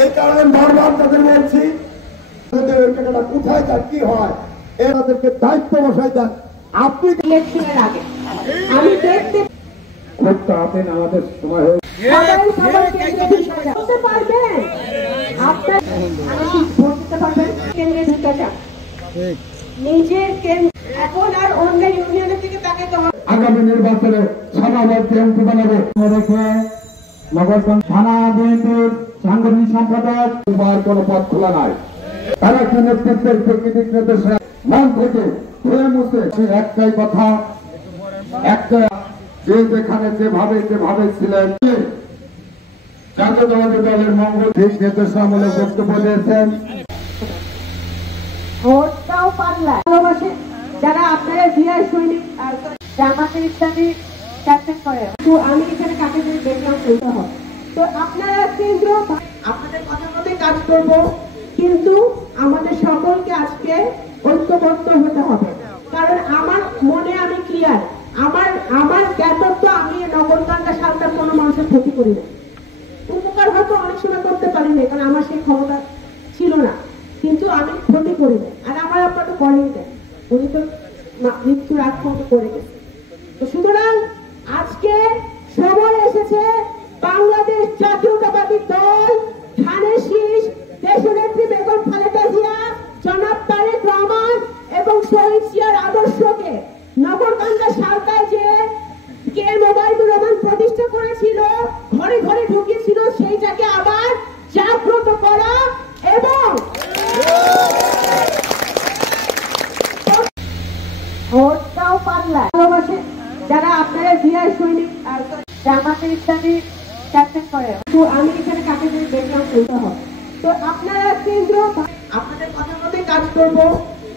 এই কারণে বারবার তাদের বলছি ওই টাকাটা কোথায় যাক কি হয় এদেরকে দায়িত্ব বসাই দেন। আপনি ইলেকশনের আগে আমি দেখতে করতে আপনি আমাদের সময় হয়ে বলতে পারবেন আপনার বলতে পারবেন কেন্দ্রে ঢুকে যান নিজের কেন্দ্র এখন আর অন্য ইউনিয়নের থেকে তাকে আগামী নির্বাচনে সমাজকে অংশ বানাবো রেখে নগরগঞ্জ থানা বিএনপির সাংগঠনিক সম্পাদক কোনো পথ খোলা নাই। তারা কি নেতৃত্বের প্রকৃতিক নির্দেশে মন থেকে ধুয়ে মুছে একটাই কথা একটা যে যেখানে যেভাবে ছিলেন জাতীয়তাবাদী দলের মঙ্গল দিক নির্দেশনামূলক বক্তব্য দিয়েছেন। ভোটটাও পাল্লা ভালোবাসে যারা আপনারা জিআই সৈনিক জামাতের ইসলামী ক্যাপ্টেন করে তো আমি এখানে কাকে যদি দেখলাম বলতে হয় তো আপনারা কেন্দ্র আপনাদের কথা মতে কাজ করব কিন্তু আমাদের সকলকে আজকে ঐক্যবদ্ধ হতে হবে কারণ আমার মনে আমি ক্লিয়ার আমার জ্ঞাতত্ব আমি নগরকান্দা সালটার কোনো মানুষের ক্ষতি করি না উপকার হয়তো অনেক সময় করতে পারিনি কারণ আমার সেই ক্ষমতা ছিল না কিন্তু আমি ক্ষতি করি না আর আমার আপনার করেনি দেন উনি তো মৃত্যুর আগ পর্যন্ত করে গেছে তো সুতরাং আজকে সময় এসেছে বাংলাদেশ জাতীয়তাবাদী দল ধানের শীষ দেশনেত্রী বেগম খালেদা জিয়া জনাব তারেক রহমান এবং শহীদ জিয়ার আদর্শকে নগরকান্দা সালটায় যে কে মোবাইলুর রহমান প্রতিষ্ঠা করেছিল ঘরে ঘরে ঢুকিয়েছিল সেইটাকে আবার জাগ্রত করা এবং ভোটটাও পাল্লা ভালোবাসে যারা আপনারা জিআই সৈনিক জামাতের ইসলামী ক্যাপ্টেন করে তো আমি এখানে কাকে যদি দেখলাম বলতে হয় তো আপনারা কেন্দ্র আপনাদের কথা মতে কাজ করব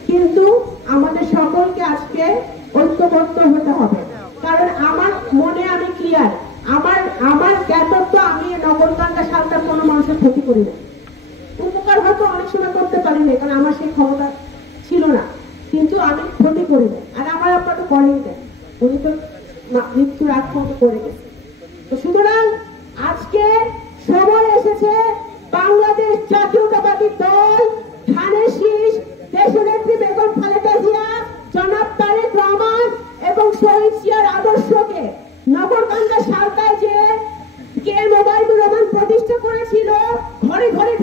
কিন্তু আমাদের সকলকে আজকে ঐক্যবদ্ধ হতে হবে কারণ আমার মনে আমি ক্লিয়ার আমার জ্ঞাতত্ব আমি নগরকান্দা সালটার কোনো মানুষের ক্ষতি করি না উপকার হয়তো অনেক সময় করতে পারিনি কারণ আমার সেই ক্ষমতা ছিল না কিন্তু আমি ক্ষতি করি না আর আমার আপনার তো করেনি দেন উনি তো মৃত্যুর আগ পর্যন্ত করে গেছে তো সুতরাং আজকে সময় এসেছে বাংলাদেশ জাতীয়তাবাদী দল ধানের শীষ দেশনেত্রী বেগম খালেদা জিয়া জনাব তারেক রহমান এবং শহীদ জিয়ার আদর্শকে নগরকান্দা সালটায় যে কে মোবাইলুর রহমান প্রতিষ্ঠা করেছিল ঘরে ঘরে